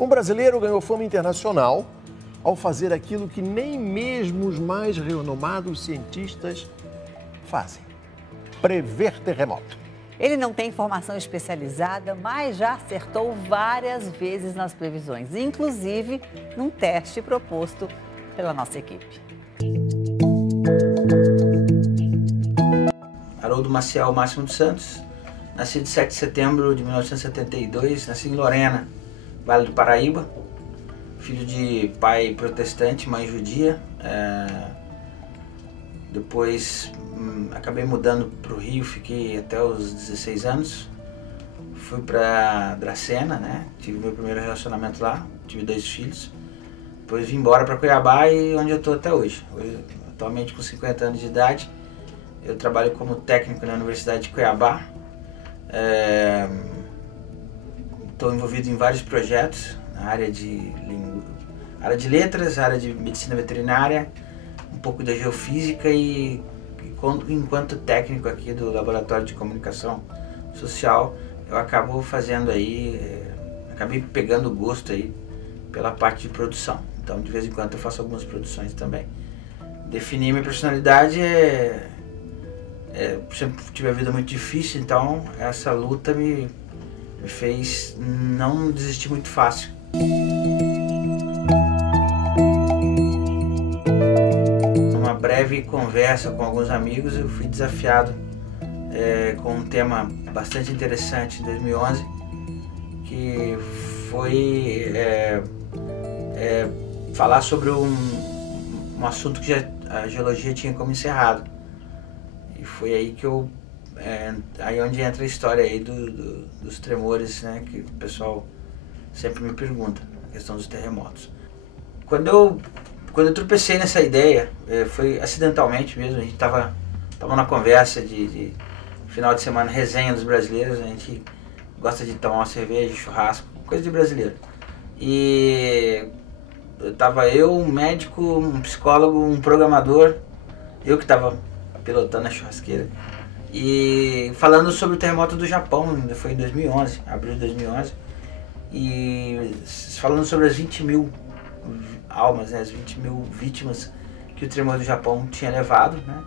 Um brasileiro ganhou fama internacional ao fazer aquilo que nem mesmo os mais renomados cientistas fazem: prever terremoto. Ele não tem formação especializada, mas já acertou várias vezes nas previsões, inclusive num teste proposto pela nossa equipe. Haroldo Maciel Máximo dos Santos, nasci de 7 de setembro de 1972, nasci em Lorena, Vale do Paraíba, filho de pai protestante, mãe judia. Depois acabei mudando para o Rio, fiquei até os 16 anos, fui para Dracena, né? Tive meu primeiro relacionamento lá, tive 2 filhos, depois vim embora para Cuiabá e onde eu estou até hoje. Atualmente com 50 anos de idade, eu trabalho como técnico na Universidade de Cuiabá, estou envolvido em vários projetos na área de letras, área de medicina veterinária, um pouco da geofísica e enquanto técnico aqui do Laboratório de Comunicação Social, eu acabo fazendo aí, acabei pegando gosto aí pela parte de produção. Então de vez em quando eu faço algumas produções também. Definir minha personalidade sempre tive a vida muito difícil, então essa luta me fez não desistir muito fácil. Numa breve conversa com alguns amigos, eu fui desafiado com um tema bastante interessante em 2011, que foi falar sobre um assunto que a geologia tinha como encerrado. E foi aí que aí onde entra a história aí dos tremores, né, que o pessoal sempre me pergunta, a questão dos terremotos. Quando eu tropecei nessa ideia, foi acidentalmente mesmo. A gente tava na conversa de final de semana, resenha dos brasileiros, a gente gosta de tomar uma cerveja, churrasco, coisa de brasileiro. E tava eu, um médico, um psicólogo, um programador, eu que tava pilotando a churrasqueira, e falando sobre o terremoto do Japão, foi em 2011, abril de 2011, e falando sobre as 20 mil almas, né, as 20 mil vítimas que o tremor do Japão tinha levado, né,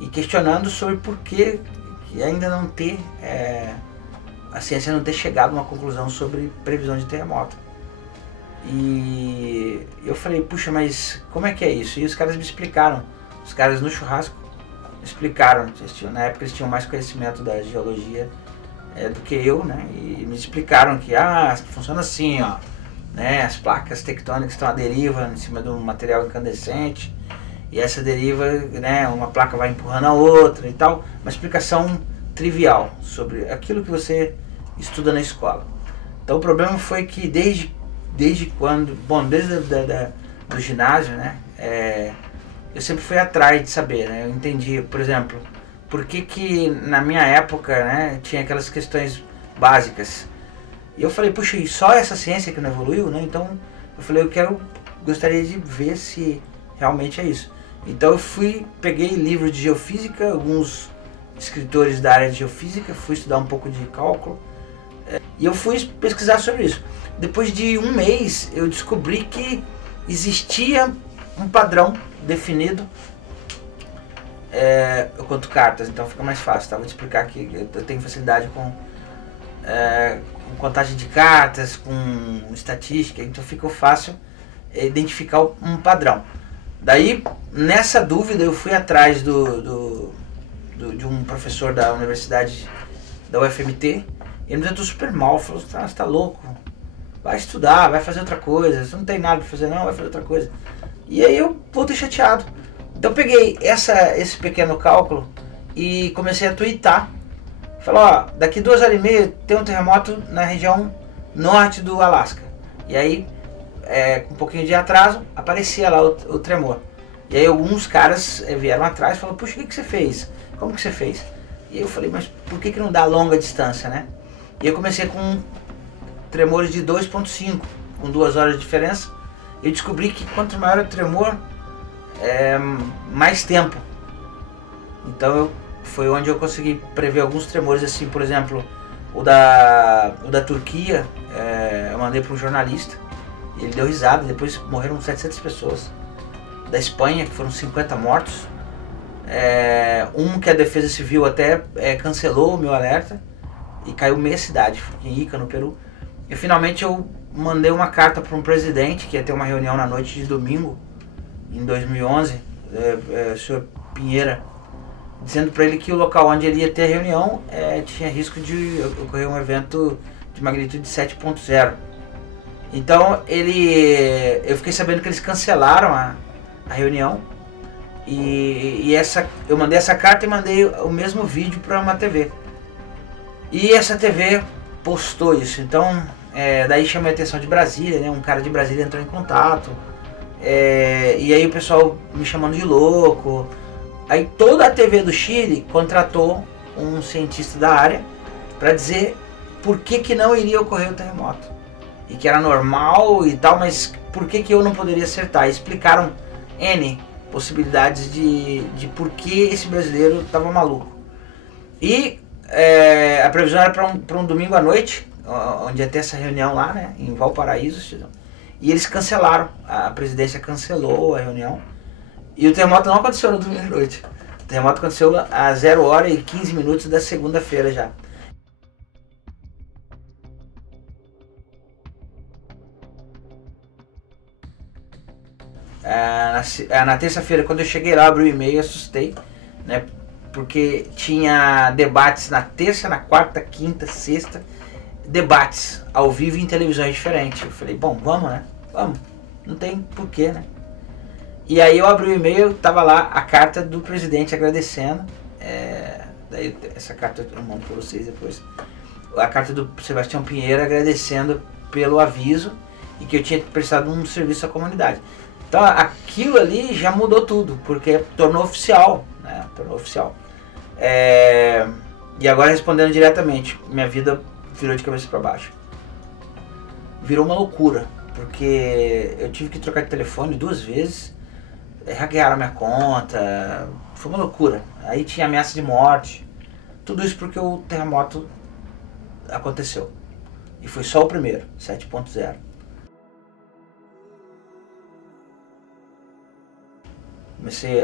e questionando sobre por que ainda não ter, a ciência não ter chegado a uma conclusão sobre previsão de terremoto. E eu falei, puxa, mas como é que é isso? E os caras me explicaram, os caras no churrasco explicaram, na época eles tinham mais conhecimento da geologia do que eu, né? E me explicaram que funciona assim, ó, né? As placas tectônicas estão à deriva em cima de um material incandescente, e essa deriva, né, uma placa vai empurrando a outra e tal, uma explicação trivial sobre aquilo que você estuda na escola. Então o problema foi que desde quando, desde do ginásio, né, eu sempre fui atrás de saber, né? Eu entendi, por exemplo, por que na minha época, né, tinha aquelas questões básicas. E eu falei, puxa, e só essa ciência que não evoluiu, né? Então eu falei, gostaria de ver se realmente é isso. Então eu peguei livros de geofísica, alguns escritores da área de geofísica, fui estudar um pouco de cálculo, e eu fui pesquisar sobre isso. Depois de um mês eu descobri que existia um padrão definido. Eu conto cartas, então fica mais fácil, tá? Vou te explicar que eu tenho facilidade com contagem de cartas, com estatística, então fica fácil identificar um padrão. Daí, nessa dúvida, eu fui atrás de um professor da universidade da UFMT. Ele me tratou super mal, falou, você tá louco, vai estudar, vai fazer outra coisa, você não tem nada pra fazer não, vai fazer outra coisa. E aí eu voltei chateado. Então eu peguei esse pequeno cálculo e comecei a tweetar. Falei, ó, daqui 2h30 tem um terremoto na região norte do Alasca. E aí, com um pouquinho de atraso, aparecia lá o tremor. E aí alguns caras vieram atrás e falaram, puxa, o que você fez? Como que você fez? E eu falei, mas por que não dá longa distância, né? E eu comecei com tremores de 2,5, com 2 horas de diferença. Eu descobri que quanto maior o tremor, mais tempo. Então foi onde eu consegui prever alguns tremores, assim, por exemplo, o da Turquia, eu mandei para um jornalista, Ele deu risada, depois morreram 700 pessoas. Da Espanha, que foram 50 mortos. Que a Defesa Civil até cancelou o meu alerta e caiu meia cidade, em Ica, no Peru. E finalmente eu mandei uma carta para um presidente que ia ter uma reunião na noite de domingo, em 2011, o senhor Pinheira, dizendo para ele que o local onde ele ia ter a reunião tinha risco de ocorrer um evento de magnitude 7.0. Então eu fiquei sabendo que eles cancelaram a reunião eu mandei essa carta e mandei o mesmo vídeo para uma TV. E essa TV postou isso, então daí chamei a atenção de Brasília, né? Um cara de Brasília entrou em contato, e aí o pessoal me chamando de louco. Aí toda a TV do Chile contratou um cientista da área para dizer por que não iria ocorrer o terremoto. E que era normal e tal, mas por que eu não poderia acertar? E explicaram N possibilidades de por que esse brasileiro estava maluco. E a previsão era para um domingo à noite, onde ia ter essa reunião lá, né, em Valparaíso. E eles cancelaram, a presidência cancelou a reunião. E o terremoto não aconteceu no domingo à noite. O terremoto aconteceu às 0h15 da segunda-feira já. Na terça-feira, quando eu cheguei lá, abri o e-mail, assustei, né? Porque tinha debates na terça, na quarta, quinta, sexta, debates ao vivo em televisões diferentes. Eu falei, bom, vamos, né? Vamos. Não tem porquê, né? E aí eu abri o e-mail, tava lá a carta do presidente agradecendo. Daí essa carta eu mando para vocês depois. A carta do Sebastião Pinheiro agradecendo pelo aviso e que eu tinha prestado um serviço à comunidade. Então aquilo ali já mudou tudo, porque tornou oficial, né? Tornou oficial. E agora respondendo diretamente, minha vida virou de cabeça para baixo. Virou uma loucura, porque eu tive que trocar de telefone 2 vezes, hackearam minha conta, foi uma loucura. Aí tinha ameaça de morte, tudo isso porque o terremoto aconteceu. E foi só o primeiro, 7.0.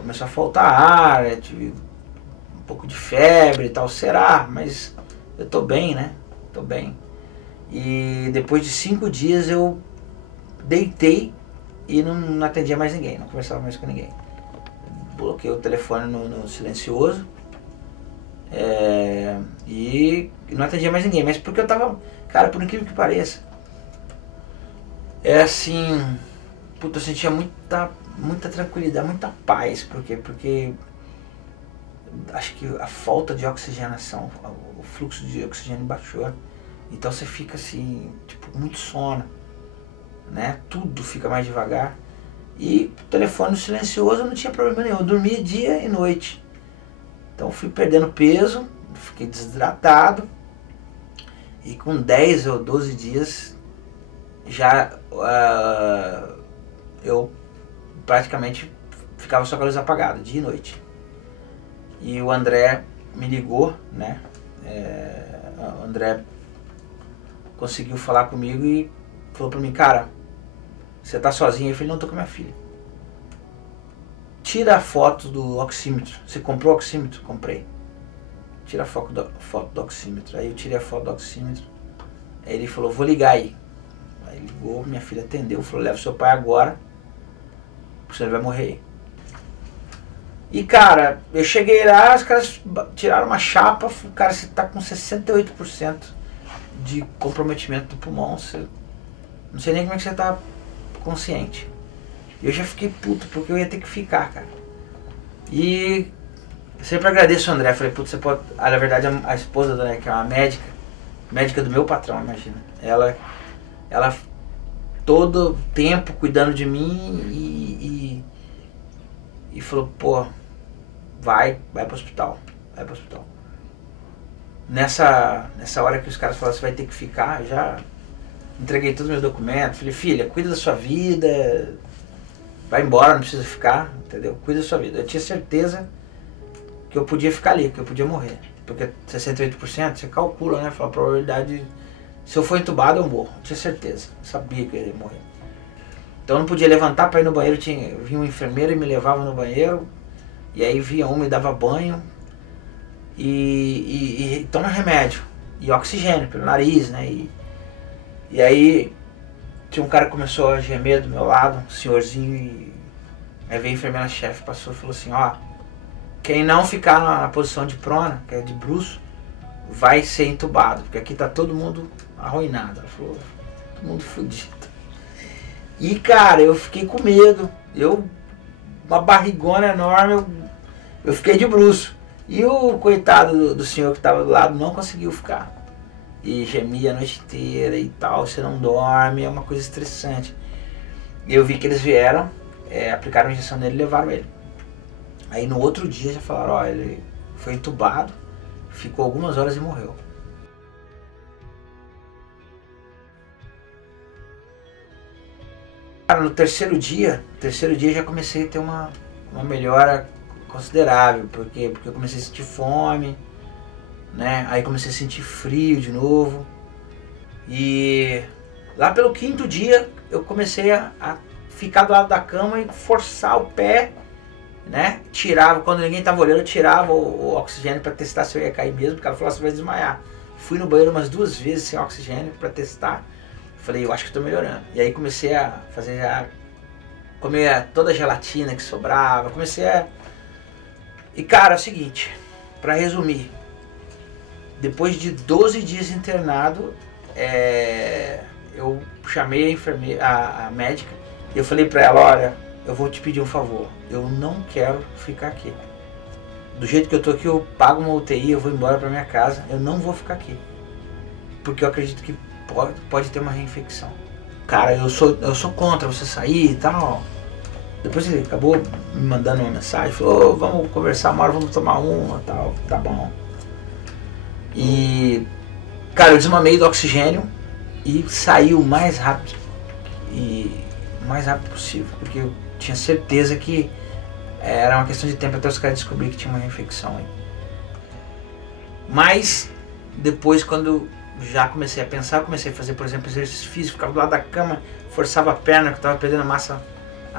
Começou a faltar ar, tive um pouco de febre e tal, será? Mas eu tô bem, né? Tô bem. E depois de 5 dias eu deitei e não atendia mais ninguém, não conversava mais com ninguém. Coloquei o telefone no silencioso e não atendia mais ninguém, mas porque eu tava, cara, por incrível que pareça, assim, puta, eu sentia muita tranquilidade, muita paz, porque acho que a falta de oxigenação, o fluxo de oxigênio baixou, então você fica assim, tipo, muito sono, né? Tudo fica mais devagar. E o telefone silencioso não tinha problema nenhum, eu dormia dia e noite. Então fui perdendo peso, fiquei desidratado e com 10 ou 12 dias já eu praticamente ficava só com a luz apagada, dia e noite. E o André me ligou, né? O André conseguiu falar comigo e falou pra mim, cara, você tá sozinho? Eu falei, não, tô com minha filha. Tira a foto do oxímetro. Você comprou o oxímetro? Comprei. Tira a foto do oxímetro. Aí eu tirei a foto do oxímetro. Aí ele falou, vou ligar aí. Aí ligou, minha filha atendeu, falou, leva seu pai agora, porque ele vai morrer. E cara, eu cheguei lá, os caras tiraram uma chapa, cara, você tá com 68% de comprometimento do pulmão, você, não sei nem como é que você tá consciente. E eu já fiquei puto, porque eu ia ter que ficar, cara. E eu sempre agradeço o André, falei, putz, você pode... na verdade, a esposa do André, que é uma médica do meu patrão, imagina. Ela todo tempo cuidando de mim e falou, pô, vai pro hospital, vai pro hospital. Nessa hora que os caras falaram, você vai ter que ficar, eu já entreguei todos os meus documentos, falei, filha, cuida da sua vida, vai embora, não precisa ficar, entendeu? Cuida da sua vida. Eu tinha certeza que eu podia ficar ali, que eu podia morrer, porque 68% você calcula, né, fala a probabilidade, se eu for entubado eu morro, eu tinha certeza, eu sabia que eu ia morrer. Então eu não podia levantar para ir no banheiro, vinha um enfermeiro e me levava no banheiro, e aí vinha um, me dava banho, e toma remédio, e oxigênio pelo nariz, né? E aí tinha um cara que começou a gemer do meu lado, um senhorzinho, e aí veio a enfermeira-chefe, passou e falou assim, ó, quem não ficar na posição de prona, que é de bruço, vai ser entubado, porque aqui tá todo mundo arruinado. Ela falou, todo mundo fudido. E cara, eu fiquei com medo, uma barrigona enorme, eu fiquei de bruço. E o coitado do senhor que estava do lado não conseguiu ficar. E gemia a noite inteira e tal, você não dorme, é uma coisa estressante. E eu vi que eles vieram, aplicaram a injeção nele e levaram ele. Aí no outro dia já falaram, ó, ele foi entubado, ficou algumas horas e morreu. Cara, no terceiro dia já comecei a ter uma melhora considerável, porque eu comecei a sentir fome, né? Aí comecei a sentir frio de novo. E lá pelo quinto dia eu comecei a ficar do lado da cama e forçar o pé, né? Tirava, quando ninguém estava olhando, eu tirava o oxigênio para testar se eu ia cair mesmo, porque ela falou, você vai desmaiar. Fui no banheiro umas 2 vezes sem oxigênio para testar. Falei, eu acho que estou melhorando. E aí comecei a fazer comer toda a gelatina que sobrava, E cara, é o seguinte, para resumir, depois de 12 dias internado, eu chamei a enfermeira, a médica, e eu falei para ela, olha, eu vou te pedir um favor, eu não quero ficar aqui. Do jeito que eu tô aqui, eu pago uma UTI, eu vou embora para minha casa, eu não vou ficar aqui. Porque eu acredito que pode ter uma reinfecção. Cara, eu sou contra você sair e tal. Depois ele acabou me mandando uma mensagem, falou, vamos conversar uma hora, vamos tomar uma e tal, tá bom. E, cara, eu desmamei do oxigênio e saí o mais rápido possível, porque eu tinha certeza que era uma questão de tempo até os caras descobrirem que tinha uma reinfecção aí. Mas, depois quando já comecei a pensar, comecei a fazer, por exemplo, exercício físico, ficava do lado da cama, forçava a perna, que eu estava perdendo a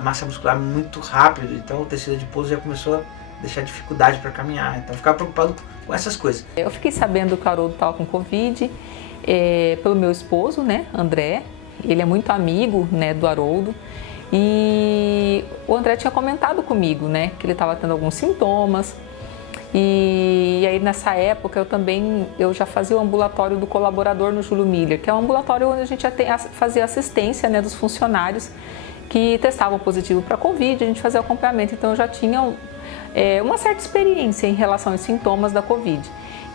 massa muscular muito rápido, então o tecido adiposo já começou a deixar dificuldade para caminhar, então eu ficava preocupado com essas coisas. Eu fiquei sabendo que o Haroldo estava com Covid pelo meu esposo, né, André, ele é muito amigo, né, do Haroldo, e o André tinha comentado comigo, né, que ele estava tendo alguns sintomas. E aí nessa época eu já fazia o ambulatório do colaborador no Júlio Miller, que é um ambulatório onde a gente fazia assistência, né, dos funcionários que testavam positivo para Covid, a gente fazia acompanhamento, então eu já tinha uma certa experiência em relação aos sintomas da Covid.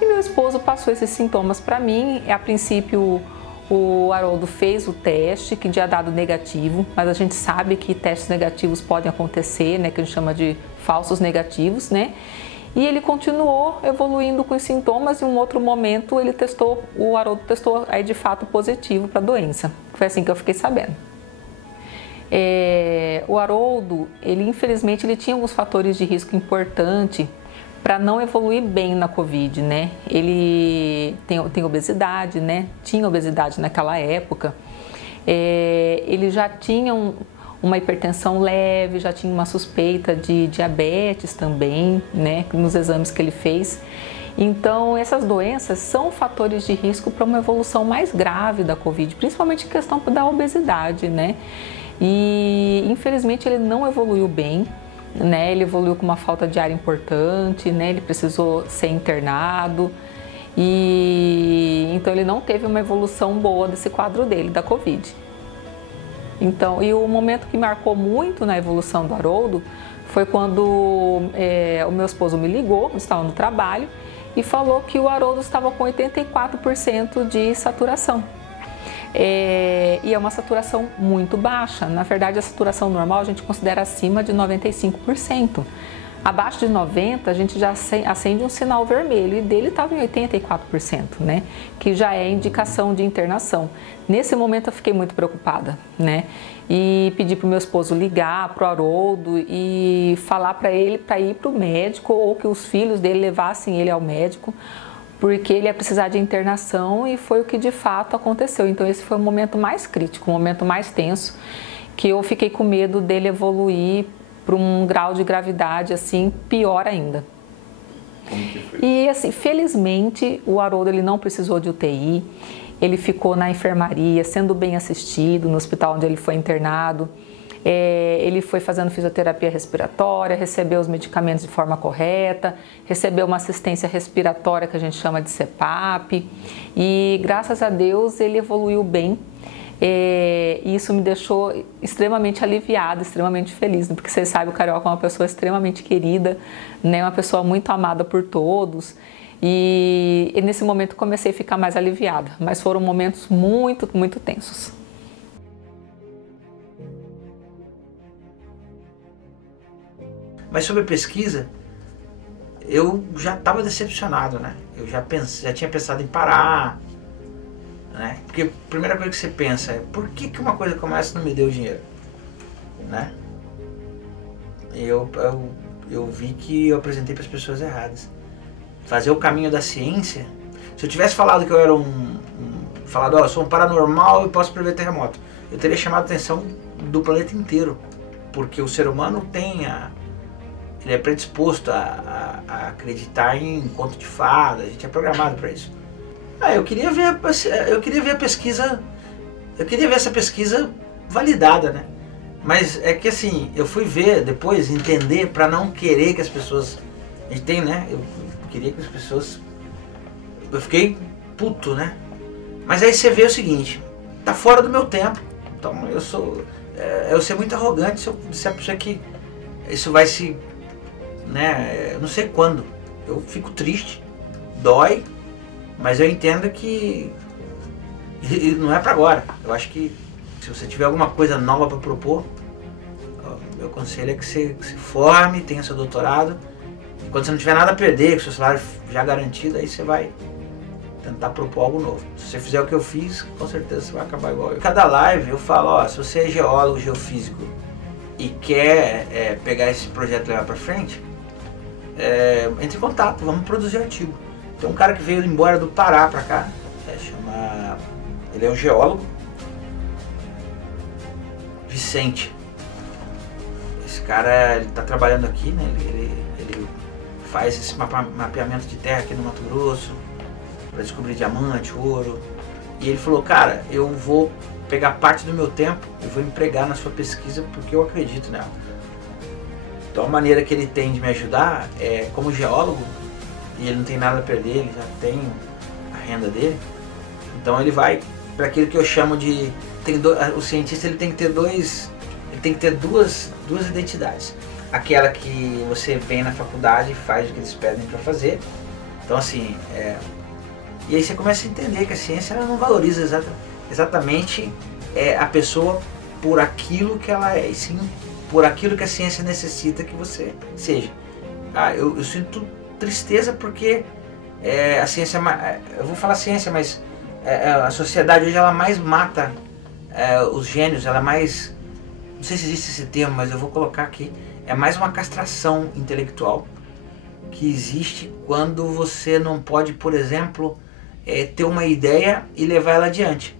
E meu esposo passou esses sintomas para mim, a princípio o Haroldo fez o teste, que tinha dado negativo, mas a gente sabe que testes negativos podem acontecer, né, que a gente chama de falsos negativos, né? E ele continuou evoluindo com os sintomas e em um outro momento o Haroldo testou aí de fato positivo para a doença. Foi assim que eu fiquei sabendo. O Haroldo, infelizmente, ele tinha alguns fatores de risco importante para não evoluir bem na Covid, né? Ele tem obesidade, né? Tinha obesidade naquela época. Ele já tinha uma hipertensão leve, já tinha uma suspeita de diabetes também, né, nos exames que ele fez. Então, essas doenças são fatores de risco para uma evolução mais grave da Covid, principalmente em questão da obesidade, né? E, infelizmente, ele não evoluiu bem, né? Ele evoluiu com uma falta de ar importante, né? Ele precisou ser internado e então ele não teve uma evolução boa desse quadro dele, da Covid. Então, e o momento que marcou muito na evolução do Haroldo foi quando o meu esposo me ligou, estava no trabalho, e falou que o Haroldo estava com 84% de saturação. E é uma saturação muito baixa. Na verdade, a saturação normal a gente considera acima de 95%. Abaixo de 90%, a gente já acende um sinal vermelho e dele estava em 84%, né? Que já é indicação de internação. Nesse momento eu fiquei muito preocupada, né? E pedi para o meu esposo ligar para o Haroldo e falar para ele para ir para o médico ou que os filhos dele levassem ele ao médico, porque ele ia precisar de internação e foi o que de fato aconteceu. Então esse foi o momento mais crítico, o momento mais tenso. que eu fiquei com medo dele evoluir para um grau de gravidade assim pior ainda. Como que foi? E assim, felizmente o Haroldo ele não precisou de UTI, ele ficou na enfermaria, sendo bem assistido no hospital onde ele foi internado. Ele foi fazendo fisioterapia respiratória, recebeu os medicamentos de forma correta, recebeu uma assistência respiratória que a gente chama de CPAP e graças a Deus ele evoluiu bem. E isso me deixou extremamente aliviada, extremamente feliz, porque vocês sabem, o Carioca é uma pessoa extremamente querida, né? Uma pessoa muito amada por todos. E nesse momento comecei a ficar mais aliviada, mas foram momentos muito, muito tensos. Mas sobre a pesquisa, eu já estava decepcionado, né? Eu já tinha pensado em parar, né? Porque a primeira coisa que você pensa é, por que uma coisa como essa não me deu dinheiro, né? Eu vi que eu apresentei para as pessoas erradas. Fazer o caminho da ciência, se eu tivesse falado que eu era eu sou um paranormal e posso prever terremoto, eu teria chamado a atenção do planeta inteiro, porque o ser humano ele é predisposto a acreditar em conto de fada, a gente é programado para isso. Eu queria ver a pesquisa, eu queria ver essa pesquisa validada, né? Mas é que assim, eu fui ver depois, entender, para não querer que as pessoas, a gente tem, né? Eu queria que as pessoas, eu fiquei puto, né? Mas aí você vê o seguinte, tá fora do meu tempo, então eu ser muito arrogante se eu disser pra você que isso vai se, né, não sei quando. Eu fico triste, dói, mas eu entendo que não é para agora. Eu acho que se você tiver alguma coisa nova para propor, meu conselho é que você se forme, tenha seu doutorado, e quando você não tiver nada a perder, com o seu salário já garantido, aí você vai tentar propor algo novo. Se você fizer o que eu fiz, com certeza você vai acabar igual eu. Cada live eu falo, se você é geólogo, geofísico e quer pegar esse projeto e levar para frente, entre em contato, vamos produzir artigo. Tem um cara que veio embora do Pará para cá, ele é um geólogo, Vicente. Esse cara, ele tá trabalhando aqui, né? Ele faz esse mapeamento de terra aqui no Mato Grosso para descobrir diamante, ouro. E ele falou, cara, eu vou pegar parte do meu tempo e vou empregar na sua pesquisa porque eu acredito nela. Então a maneira que ele tem de me ajudar é como geólogo, e ele não tem nada a perder, ele já tem a renda dele. Então ele vai para aquilo que eu chamo de, o cientista ele tem que ter duas identidades. Aquela que você vem na faculdade e faz o que eles pedem para fazer. Então assim, e aí você começa a entender que a ciência ela não valoriza exatamente a pessoa por aquilo que ela é, e sim por aquilo que a ciência necessita que você seja. Eu sinto tristeza porque a ciência, eu vou falar ciência, mas a sociedade hoje ela mais mata os gênios, ela mais, não sei se existe esse termo, mas eu vou colocar aqui, é mais uma castração intelectual que existe quando você não pode, por exemplo, ter uma ideia e levar ela adiante.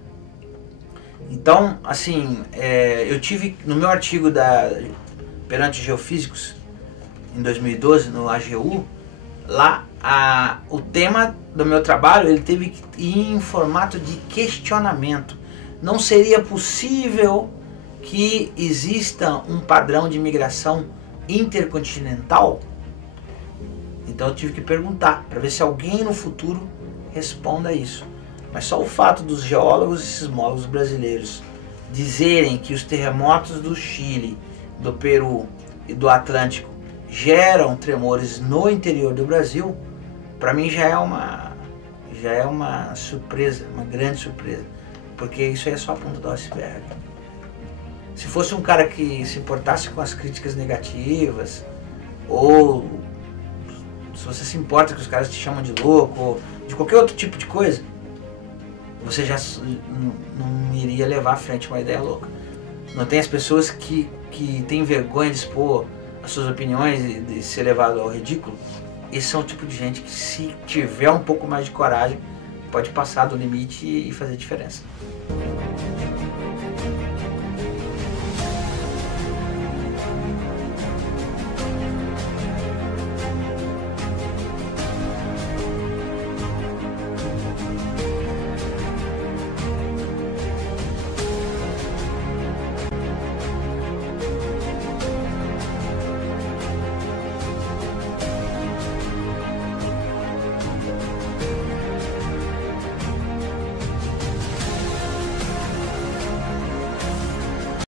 Então, assim, eu tive no meu artigo perante geofísicos em 2012 no AGU, lá o tema do meu trabalho ele teve que ir em formato de questionamento. Não seria possível que exista um padrão de migração intercontinental? Então eu tive que perguntar para ver se alguém no futuro responda isso. Mas só o fato dos geólogos e sismólogos brasileiros dizerem que os terremotos do Chile, do Peru e do Atlântico geram tremores no interior do Brasil, para mim já é uma surpresa, uma grande surpresa, porque isso aí é só a ponta do iceberg. Se fosse um cara que se importasse com as críticas negativas, ou se você se importa que os caras te chamam de louco, ou de qualquer outro tipo de coisa, você já não iria levar à frente uma ideia louca. Não tem as pessoas que têm vergonha de expor as suas opiniões e de ser levado ao ridículo. Esse são o tipo de gente que, se tiver um pouco mais de coragem, pode passar do limite e fazer diferença.